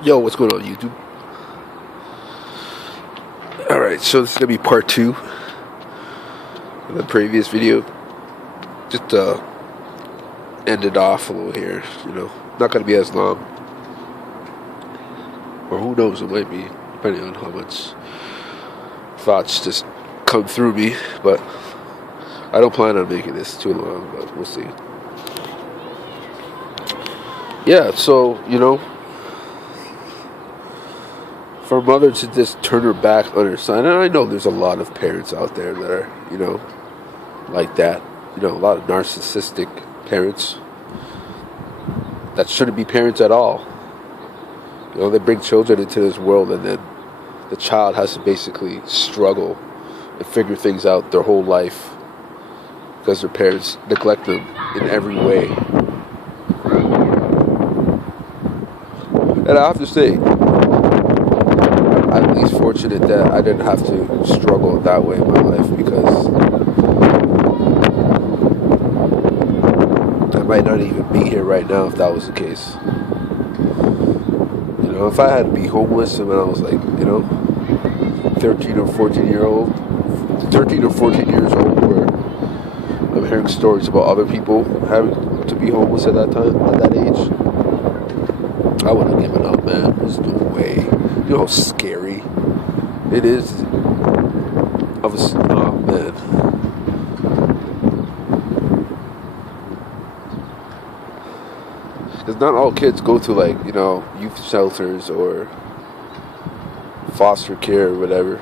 Yo, what's going on, YouTube? Alright, so this is going to be part 2 of the previous video. Just end it off a little here, Not going to be as long. Or who knows, it might be, depending on how much thoughts just come through me. But I don't plan on making this too long, but we'll see. Yeah, so, for a mother to just turn her back on her son, and I know there's a lot of parents out there that are, like that. A lot of narcissistic parents that shouldn't be parents at all. They bring children into this world, and then the child has to basically struggle and figure things out their whole life because their parents neglect them in every way. And I have to say, I'm at least fortunate that I didn't have to struggle that way in my life, because I might not even be here right now if that was the case. If I had to be homeless and when I was like, 13 or 14 years old, where I'm hearing stories about other people having to be homeless at that time, at that age, I would have given up, man. There's no way. You know how scary it is oh, man. Because not all kids go to, youth shelters or foster care or whatever.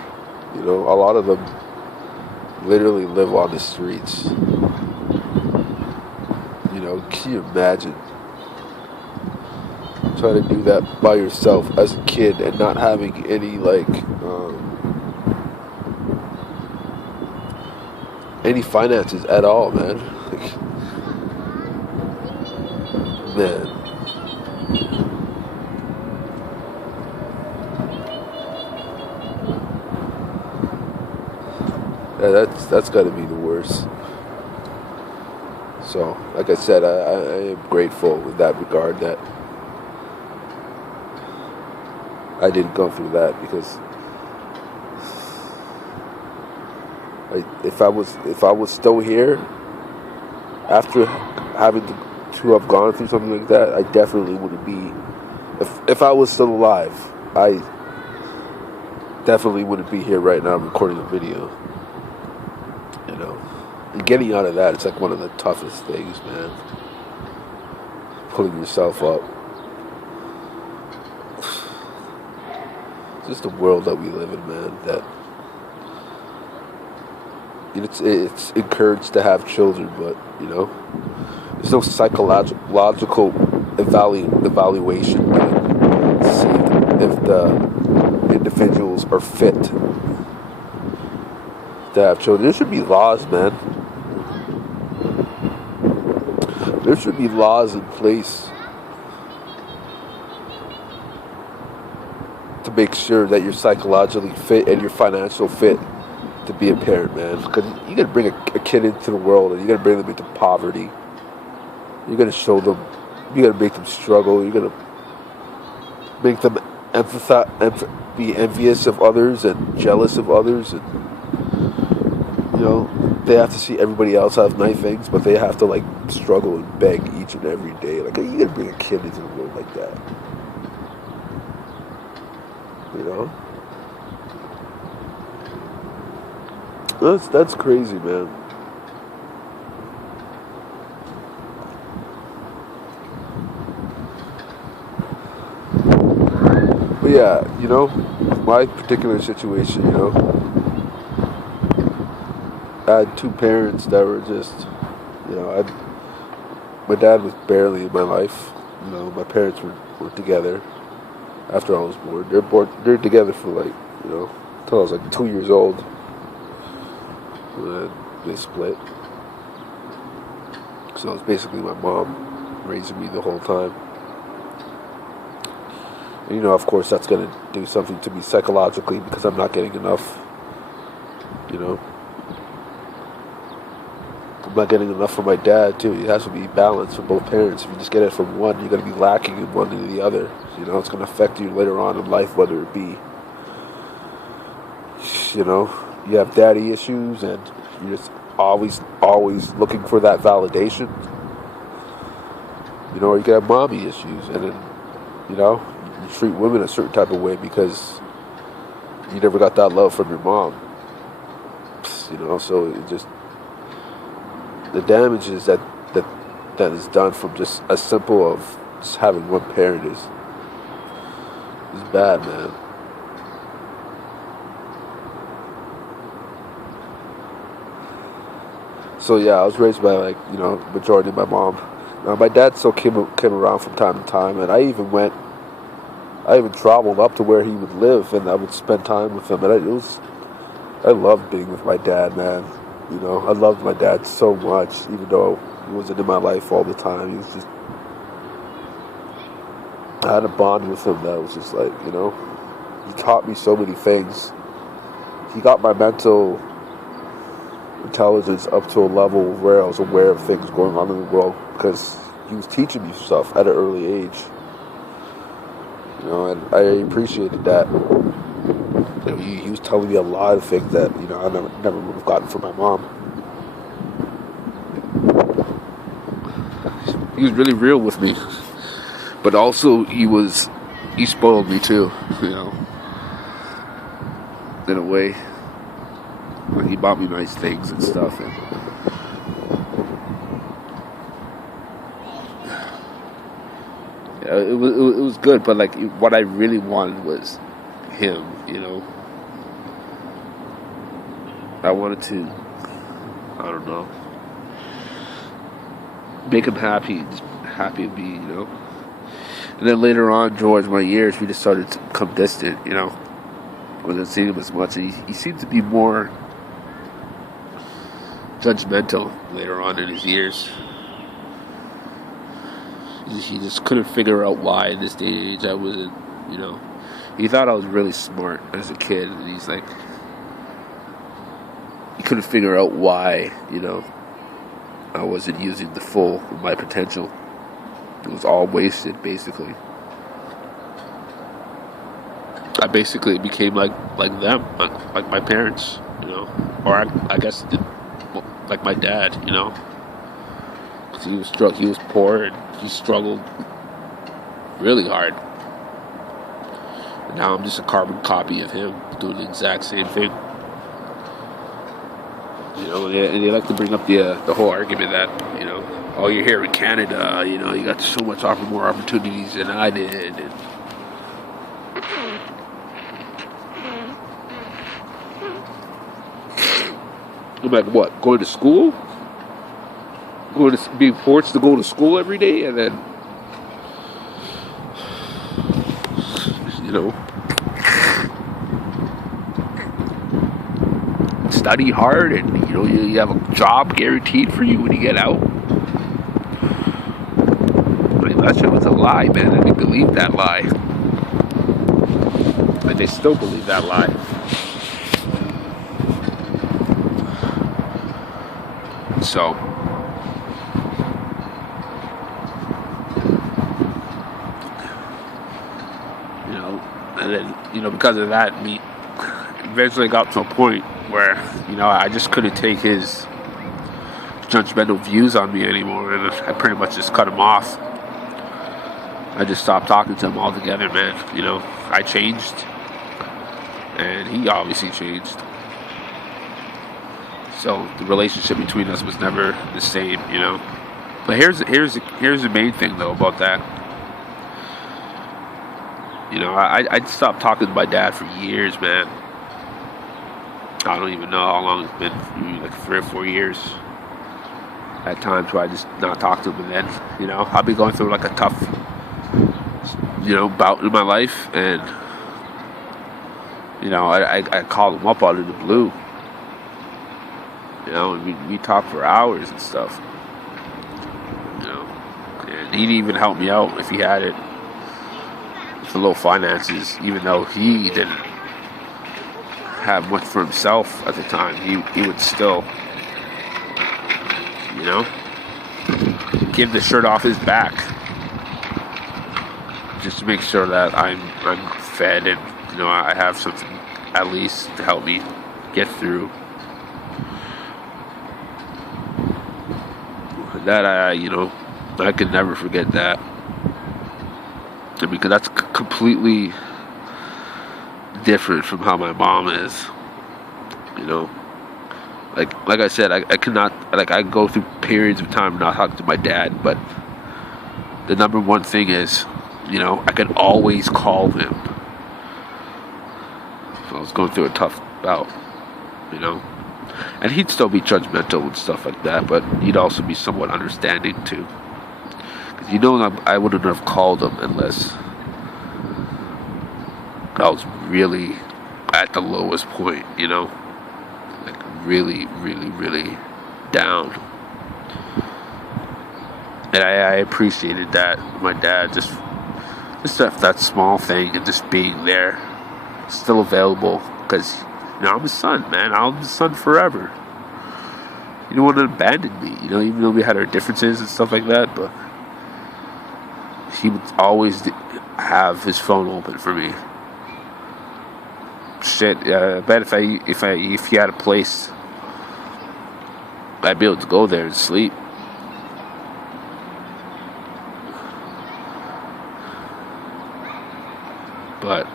A lot of them literally live on the streets. Can you imagine trying to do that by yourself as a kid and not having any finances at all, man? Man. Yeah, that's got to be the worst. So, like I said, I am grateful in that regard that I didn't go through that, because if I was still here after having to have gone through something like that, I definitely wouldn't be. If I was still alive, I definitely wouldn't be here right now recording a video. And getting out of that, it's like one of the toughest things, man. Pulling yourself up. It's just the world that we live in, man. That it's encouraged to have children, but there's no psychological evaluation to see if the individuals are fit to have children. There should be laws, man. There should be laws in place to make sure that you're psychologically fit and you're financial fit to be a parent, man. Because you gotta bring a kid into the world, and you gotta bring them into poverty. You gotta show them. You gotta make them struggle. You gotta make them be envious of others and jealous of others, and they have to see everybody else have nice things, but they have to struggle and beg each and every day. You gotta bring a kid into the world like that. That's crazy, man. But yeah, my particular situation, I had two parents that were just, my dad was barely in my life. My parents were together after I was born. They're together for until I was 2 years old. And then they split. So it was basically my mom raising me the whole time. And of course that's going to do something to me psychologically, because I'm not getting enough, not getting enough from my dad too. It has to be balanced for both parents. If you just get it from one, you're going to be lacking in one and the other. You know, it's going to affect you later on in life, whether it be, you know, you have daddy issues and you're just always looking for that validation. You know, or you can have mommy issues, and then, you know, you treat women a certain type of way because you never got that love from your mom. You know, so it just, the damages that is done from just as simple of just having one parent is bad, man. So yeah, I was raised by, like, you know, majority of my mom. My dad still came around from time to time, and I even traveled up to where he would live, and I would spend time with him. And I loved being with my dad, man. You know, I loved my dad so much, even though he wasn't in my life all the time. He was just, I had a bond with him that was just like, you know, he taught me so many things. He got my mental intelligence up to a level where I was aware of things going on in the world, because he was teaching me stuff at an early age. You know, and I appreciated that. You know, he was telling me a lot of things that, you know, I never would have gotten from my mom. He was really real with me, but also he spoiled me too. You know, in a way. When he bought me nice things and stuff, and yeah, it was good. But like, what I really wanted was him. You know, I wanted to, I don't know, make him happy, just happy to be. You know, and then later on, towards my years, we just started to become distant. You know, I wasn't seeing him as much. And he seemed to be more judgmental later on in his years. He just couldn't figure out why in this day and age I wasn't, you know. He thought I was really smart as a kid, and he's like, he couldn't figure out why, you know, I wasn't using the full of my potential. It was all wasted, basically. I basically became like them, like my parents, you know, or I guess like my dad, you know, because he was poor and he struggled really hard. And now I'm just a carbon copy of him, doing the exact same thing. You know, and they like to bring up the whole argument that, you know, oh, you're here in Canada, you know, you got so much more opportunities than I did. And I'm like, what? Going to school? Being forced to go to school every day, and then, you know, study hard, and you know, you have a job guaranteed for you when you get out. Like, that shit was a lie, man, and they believed that lie. And they still believe that lie. So, you know, and then, you know, because of that, me eventually got to a point where, you know, I just couldn't take his judgmental views on me anymore, and I pretty much just cut him off. I just stopped talking to him altogether, man. You know, I changed, and he obviously changed. So the relationship between us was never the same, you know. But here's the main thing though about that. You know, I stopped talking to my dad for years, man. I don't even know how long it's been, maybe like 3 or 4 years. At times where I just not talk to him, and then, you know, I'll be going through like a tough, you know, bout in my life, and, you know, I called him up out of the blue. You know, and we talk for hours and stuff. You know, and he'd even help me out if he had it with the low finances, even though he didn't have much for himself at the time. He would still, give the shirt off his back, just to make sure that I'm fed and I have something at least to help me get through. That I could never forget that. Because that's completely different from how my mom is. Like I said, I cannot, I go through periods of time not talking to my dad, but the number one thing is, I can always call him. If I was going through a tough bout, and he'd still be judgmental and stuff like that, but he'd also be somewhat understanding too. Because I wouldn't have called him unless I was really at the lowest point, like really, really, really down. And I appreciated that. My dad just that small thing and just being there, still available, because I'm his son, man. I'm his son forever. He didn't want to abandon me, even though we had our differences and stuff like that, but he would always have his phone open for me. Shit, I bet if he had a place, I'd be able to go there and sleep. But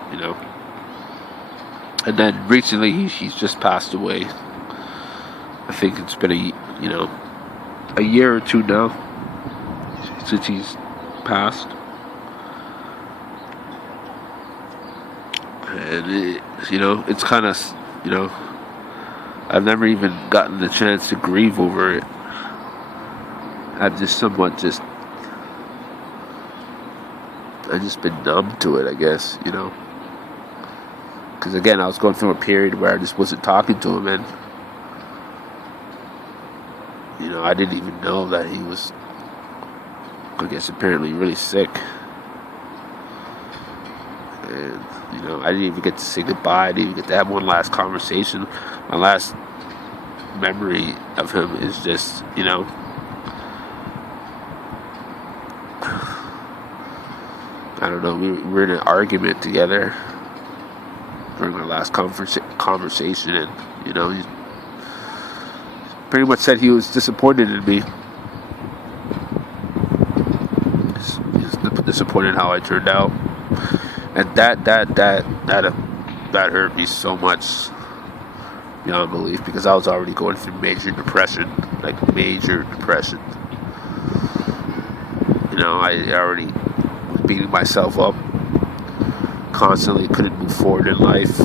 and then recently he's just passed away. I think it's been a year or two now since he's passed. And it's kind of, I've never even gotten the chance to grieve over it. I've just I've just been numb to it, I guess, because again, I was going through a period where I just wasn't talking to him, and I didn't even know that he was, I guess, apparently really sick. And I didn't even get to say goodbye. I didn't even get to have one last conversation. My last memory of him is just, I don't know, we were in an argument together during our last conversation, and he pretty much said he was disappointed in me. He's disappointed how I turned out, and that hurt me so much beyond belief, because I was already going through major depression. I already was beating myself up constantly, couldn't move forward in life,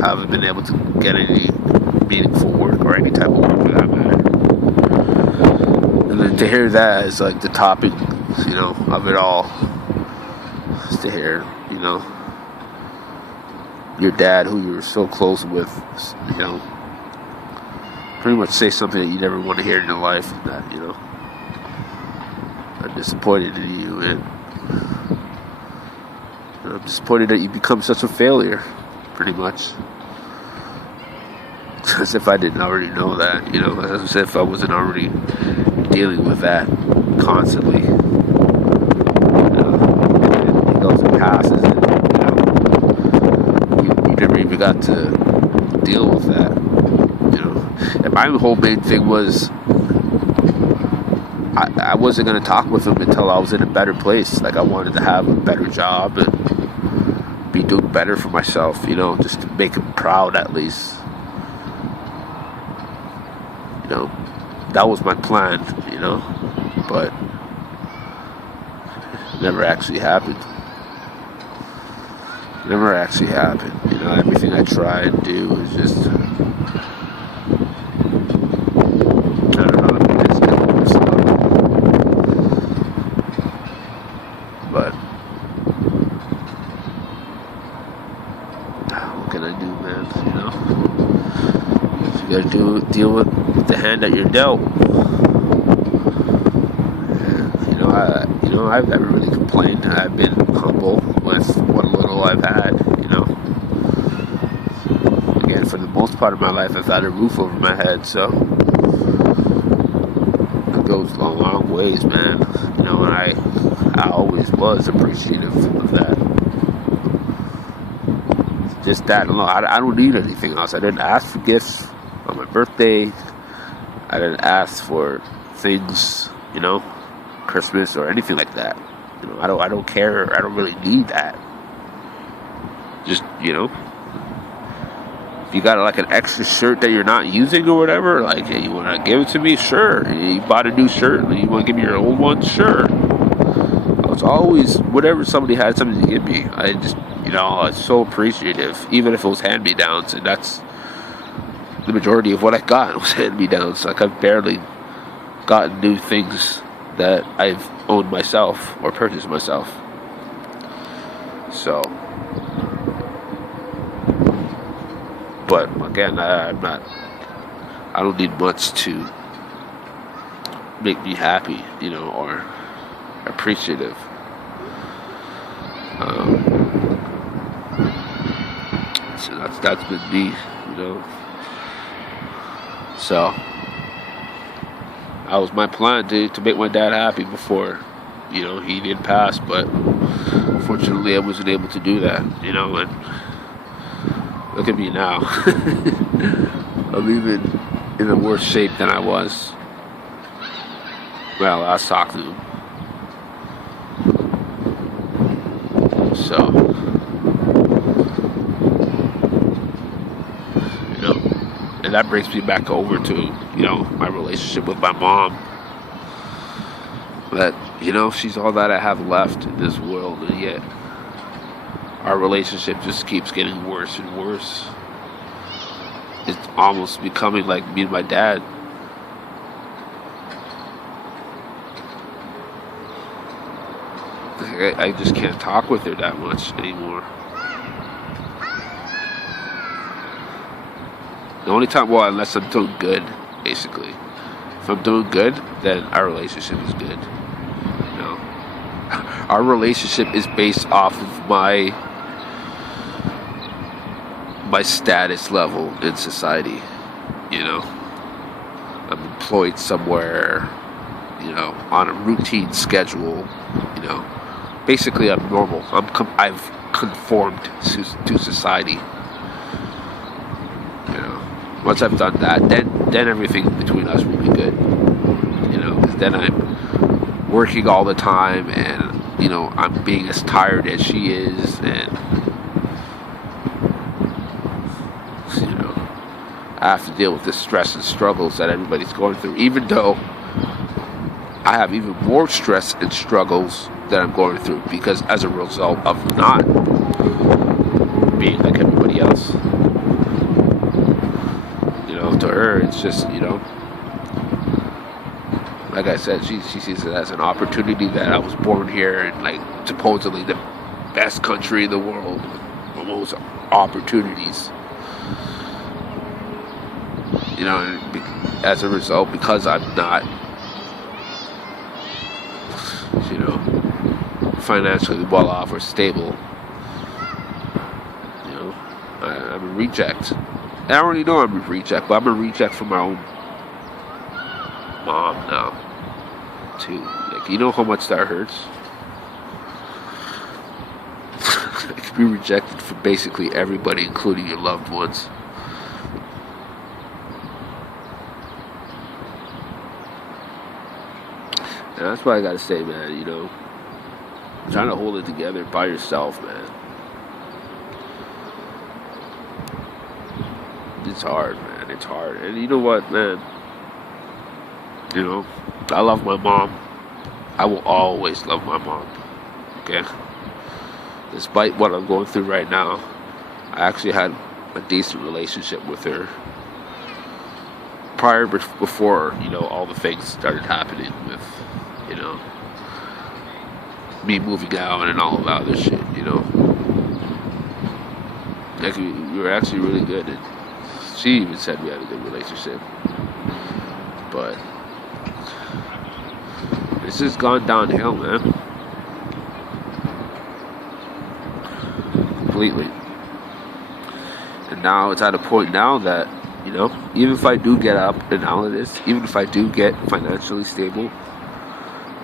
haven't been able to get any meaningful work or any type of work for that matter. And then to hear that as like the topic, of it all, is to hear, your dad, who you were so close with, pretty much say something that you never want to hear in your life, that, I'm disappointed in you, and I'm disappointed that you become such a failure, pretty much. As if I didn't already know that, as if I wasn't already dealing with that constantly. It goes and passes, and you never even got to deal with that. And my whole main thing was, I wasn't going to talk with him until I was in a better place. Like, I wanted to have a better job and be doing better for myself, just to make him proud at least. That was my plan, but it never actually happened. Everything I try and do is just, I don't know, just get more stuff. But what can I do, man? You gotta deal with the hand that you're dealt. And, I've never really complained. I've been humble with what little I've had, Again, for the most part of my life, I've had a roof over my head, so ways, man. You know, and I always was appreciative of that. Just that alone. I don't need anything else. I didn't ask for gifts on my birthday. I didn't ask for things, you know, Christmas or anything like that. You know, I don't care. I don't really need that. Just, you know, if you got like an extra shirt that you're not using or whatever, like, hey, you want to give it to me? Sure. You bought a new shirt and you want to give me your old one? Sure. I was always, whenever somebody had something to give me, I just, you know, I was so appreciative, even if it was hand-me-downs, and that's the majority of what I got was hand-me-downs. Like, I've barely gotten new things that I've owned myself or purchased myself. So, but again, I don't need much to make me happy, you know, or appreciative. So that's been me, you know. So that was my plan to make my dad happy before, you know, he did pass. But unfortunately, I wasn't able to do that, you know. And look at me now. I'm even in a worse shape than I was. Well, last talked to him. So, you know, and that brings me back over to, you know, my relationship with my mom. That, you know, she's all that I have left in this world, and yet our relationship just keeps getting worse and worse. It's almost becoming like me and my dad. I just can't talk with her that much anymore. The only time, well, unless I'm doing good, basically. If I'm doing good, then our relationship is good. You know, our relationship is based off of my status level in society. You know, I'm employed somewhere, you know, on a routine schedule. You know, basically I'm normal. I've conformed to society. You know, once I've done that, then everything between us will be good. You know, 'cause then I'm working all the time, and you know, I'm being as tired as she is, and you know, I have to deal with the stress and struggles that everybody's going through, even though I have even more stress and struggles that I'm going through, because as a result of not being like everybody else. You know, to her, it's just, you know, like I said, she sees it as an opportunity that I was born here in, like, supposedly the best country in the world, with most opportunities. You know, and as a result, because I'm not, you know, financially well off or stable, you know, I'm a reject. And I already know I'm a reject, but I'm a reject from my own mom now, too. Like, you know how much that hurts? I could be rejected from basically everybody, including your loved ones. And that's why I gotta say, man, you know, trying to hold it together by yourself, man. It's hard, man. It's hard. And you know what, man? You know, I love my mom. I will always love my mom. Okay? Despite what I'm going through right now, I actually had a decent relationship with her before, you know, all the things started happening with, you know, me moving out and all of that other shit, you know. Like, we were actually really good, and she even said we had a good relationship. But it's just gone downhill, man. Completely. And now it's at a point now that, you know, even if I do get up and out of this, even if I do get financially stable,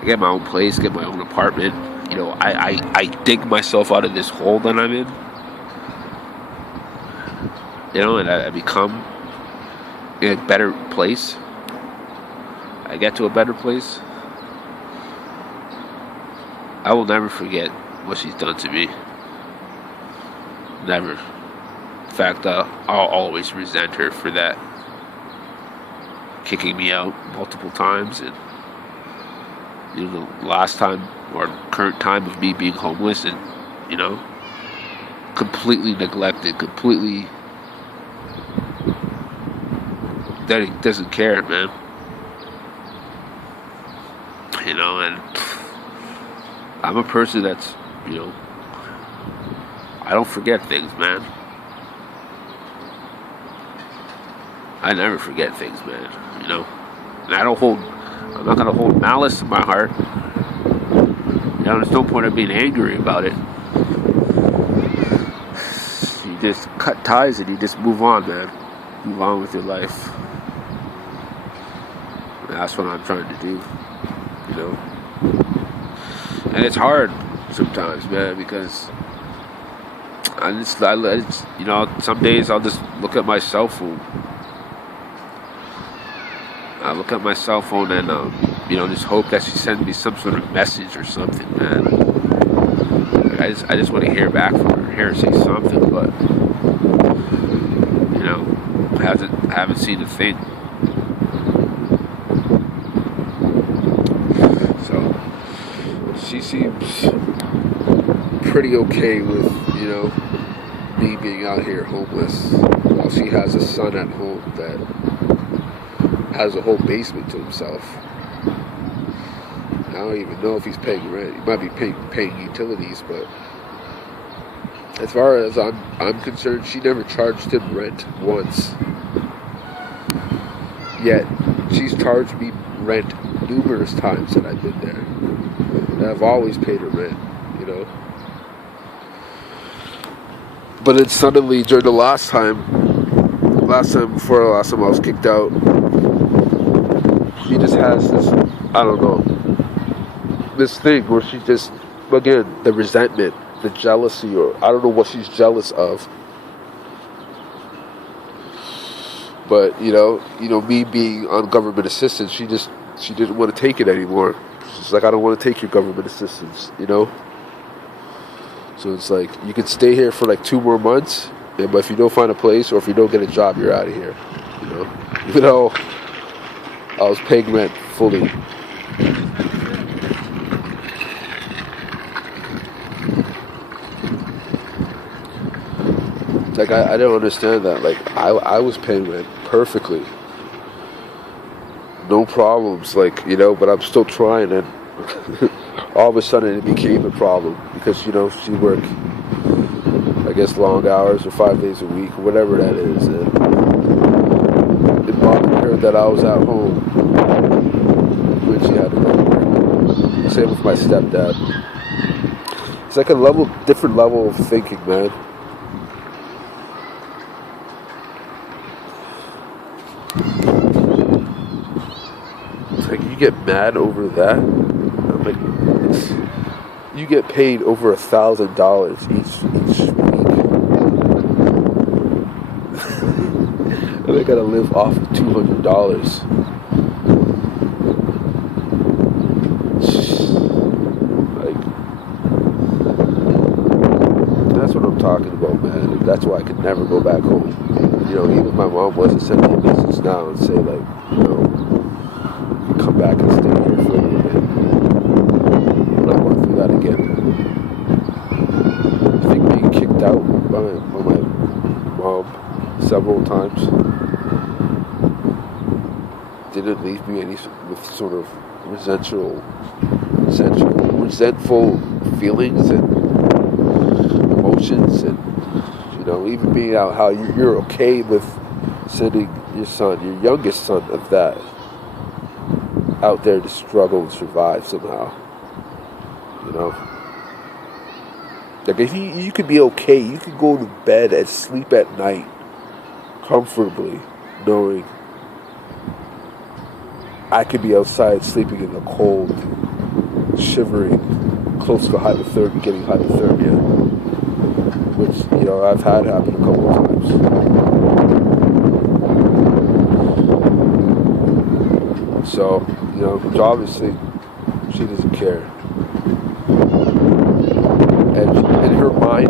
get my own place, get my own apartment. I dig myself out of this hole that I'm in. And I become in a better place. I get to a better place. I will never forget what she's done to me. Never. In fact, I'll always resent her for that. Kicking me out multiple times, and the last time or current time of me being homeless, and completely neglected, completely that he doesn't care, man. And I'm a person that's, I don't forget things, man. I never forget things, man. And I'm not gonna hold malice in my heart. There's no point of being angry about it. You just cut ties and you just move on, man. Move on with your life. And that's what I'm trying to do, And it's hard sometimes, man, because some days I'll just look at my cell phone. I look at my cell phone and, just hope that she sends me some sort of message or something, man. I just want to hear back from her, hear her say something, but, I haven't seen a thing. So, she seems pretty okay with, me being out here homeless, while she has a son at home that has a whole basement to himself. I don't even know if he's paying rent. He might be paying utilities, but as far as I'm concerned, she never charged him rent once. Yet she's charged me rent numerous times that I've been there, and I've always paid her rent. But then suddenly, during the last time before the last time I was kicked out, she just has this, I don't know, this thing where she just, again, the resentment, the jealousy, or I don't know what she's jealous of. But, me being on government assistance, she didn't want to take it anymore. She's like, I don't want to take your government assistance, So it's like, you can stay here for like 2 more months, but if you don't find a place or if you don't get a job, you're out of here, Even though I was paying rent fully. Like, I don't understand that. Like, I was paying rent perfectly. No problems, but I'm still trying, and all of a sudden it became a problem because, she worked, I guess, long hours or 5 days a week or whatever that is. And it bothered her that I was at home when she had to go to work. Same with my stepdad. It's like a different level of thinking, man. It's like you get mad over that. I'm like, you get paid over $1,000 each week. And I gotta live off of $200. That's what I'm talking about, man. And that's why I could never go back home. Even if my mom wasn't sending me a message now and say, like, come back and stay here for a little bit. I'm not going through that again. I think being kicked out by my mom several times didn't leave me with sort of resentful feelings and emotions, and even being out how you're okay with sending your son, your youngest son of that, out there to struggle and survive somehow. Like, if you could be okay, you could go to bed and sleep at night comfortably, knowing I could be outside sleeping in the cold shivering, close to hypothermia, getting hypothermia, which, I've had happen a couple of times. So, obviously, she doesn't care. And in her mind,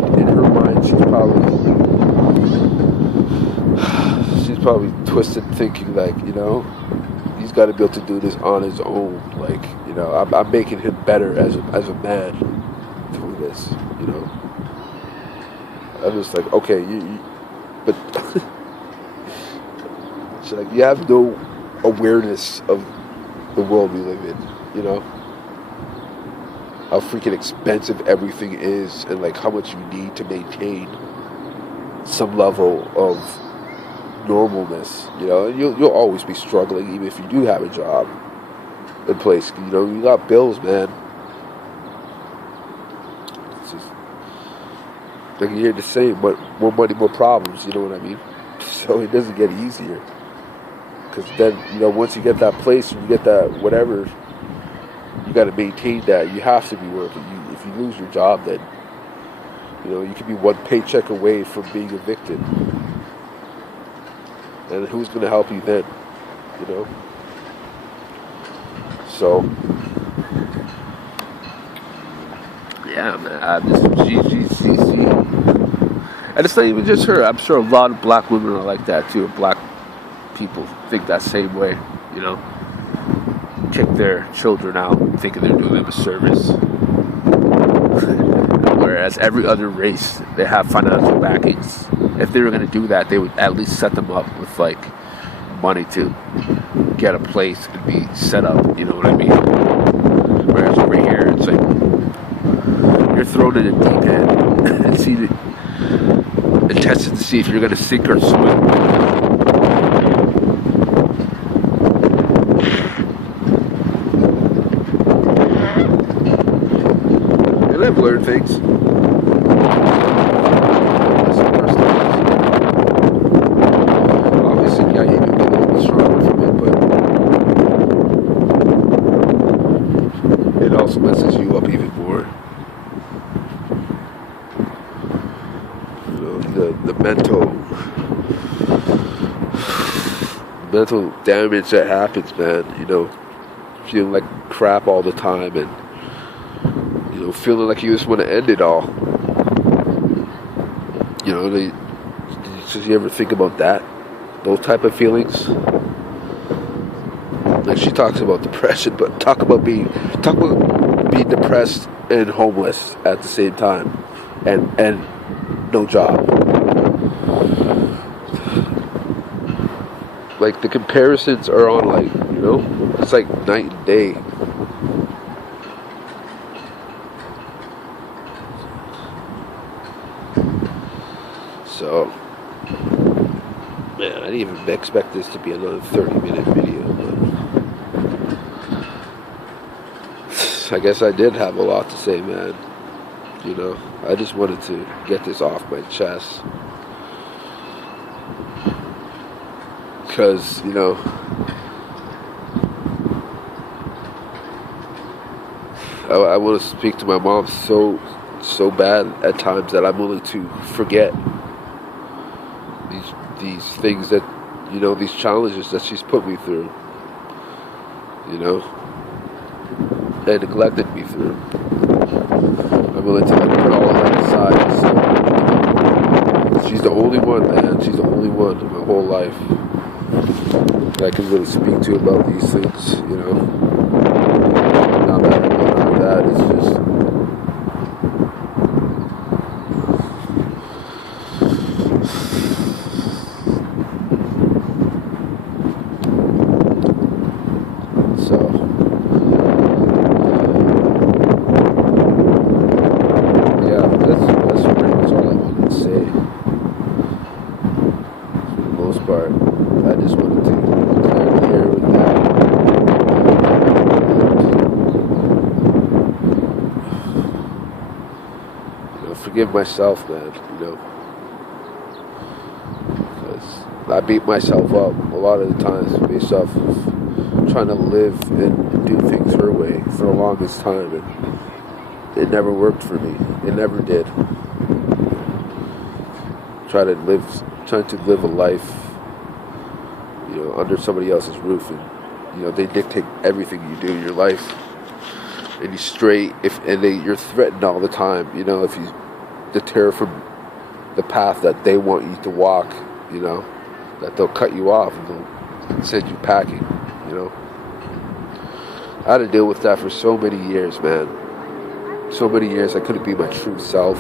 she's probably twisted thinking like, he's got to be able to do this on his own. Like, I'm making him better as a man through this. I'm just like, okay, but it's like you have no awareness of the world we live in. How freaking expensive everything is, and like how much you need to maintain some level of normalness. And you'll always be struggling, even if you do have a job in place. You got bills, man. It's just like you're the same, but more money, more problems. You know what I mean? So it doesn't get easier, because then once you get that place, and you get that whatever, you got to maintain that. You have to be working. If you lose your job, then you could be one paycheck away from being evicted. And who's going to help you then? So, yeah, man. And it's not even just her. I'm sure a lot of black women are like that too. Black people think that same way. Kick their children out, thinking they're doing them a service. Whereas every other race, they have financial backings. If they were going to do that, they would at least set them up with like money to get a place and be set up. You know what I mean? Whereas over here, it's like you're thrown in a deep end and tested to see if you're going to sink or swim. I've learned things. Obviously, yeah, you can get a little bit stronger from it, but it also messes you up even more. The mental damage that happens, man. Feeling like crap all the time, and feeling like you just want to end it all. Did you ever think about that? Those type of feelings? Like, she talks about depression, but talk about being depressed and homeless at the same time, and no job. Like, the comparisons are on, like, it's like night and day. So, man, I didn't even expect this to be another 30-minute video, but I guess I did have a lot to say, man. I just wanted to get this off my chest. Because, I want to speak to my mom so bad at times that I'm willing to forget these things that, these challenges that she's put me through, and neglected me through. I'm willing to put all of that aside. So, she's the only one, man. She's the only one in my whole life that I can really speak to about these things, Not that, it's just... Forgive myself, man, because I beat myself up a lot of the times based off of trying to live and do things her way for the longest time, and it never worked for me. It never did. Trying to live a life, under somebody else's roof, and they dictate everything you do in your life, and you stray you're threatened all the time. If you deter from the path that they want you to walk, that they'll cut you off and they'll send you packing. I had to deal with that for so many years, man. So many years I couldn't be my true self.